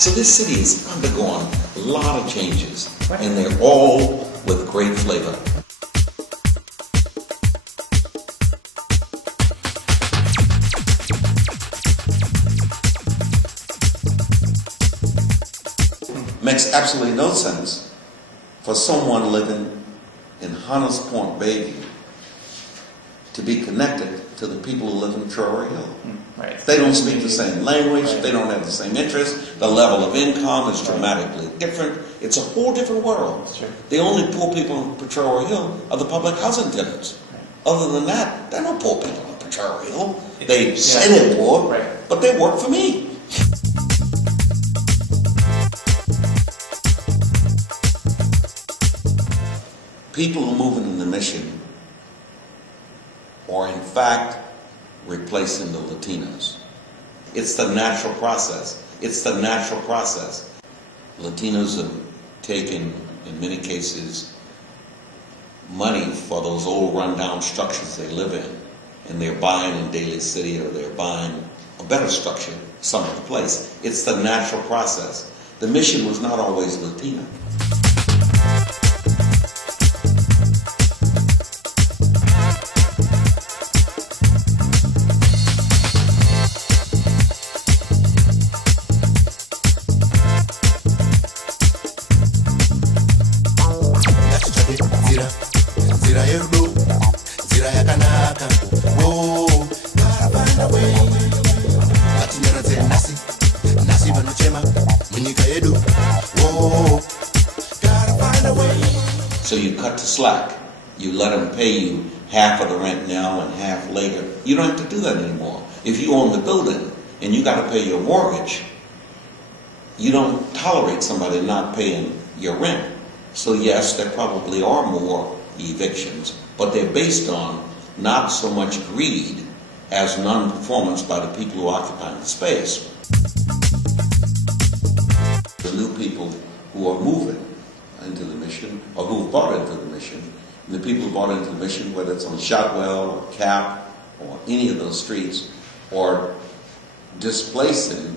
So this city is undergoing a lot of changes, and they're all with great flavor. Makes absolutely no sense for someone living in Hunters Point, Bayview, to be connected to the people who live in Troy Hill. Right. They don't speak the same language, they don't have the same interests, the level of income is dramatically different. It's a whole different world. The only poor people in Potrero Hill are the public housing tenants. Other than that, there are no poor people in Potrero Hill. They say they're poor, but they work for me. People who move into the Mission are in fact replacing the Latinos. It's the natural process. It's the natural process. Latinos have taken, in many cases, money for those old rundown structures they live in, and they're buying in Daly City, or they're buying a better structure some other place. It's the natural process. The Mission was not always Latino. So you cut the slack. You let them pay you half of the rent now and half later. You don't have to do that anymore. If you own the building and you got to pay your mortgage, you don't tolerate somebody not paying your rent. So yes, there probably are more evictions, but they're based on not so much greed as non-performance by the people who occupy the space. The new people who are moving into the Mission, or who have bought into the Mission, and the people who bought into the Mission, whether it's on Shotwell or Cap or any of those streets, are displacing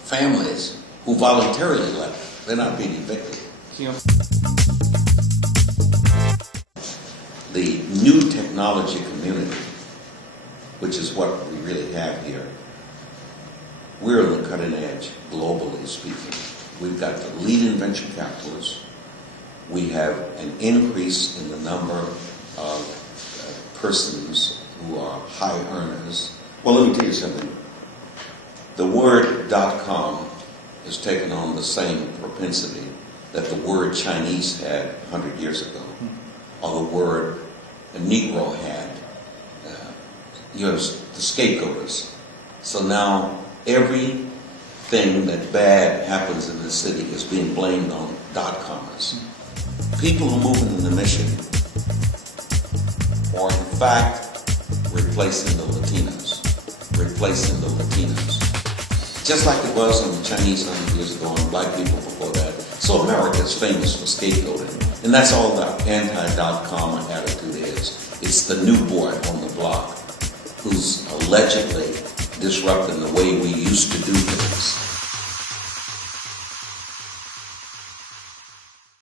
families who voluntarily left. They're not being evicted. The new technology community, which is what we really have here, we're on the cutting edge, globally speaking. We've got the leading venture capitalists. We have an increase in the number of persons who are high earners. Well, let me tell you something. The word .com has taken on the same propensity that the word Chinese had 100 years ago, or the word Negro had. The scapegoaters. So now everything that bad happens in the city is being blamed on .comers. People who move into the Mission are in fact replacing the Latinos. Replacing the Latinos. Just like it was on the Chinese 100 years ago, and black people before that. So America is famous for scapegoating. And that's all the anti.com attitude is. It's the new boy on the block who's allegedly disrupting the way we used to do things.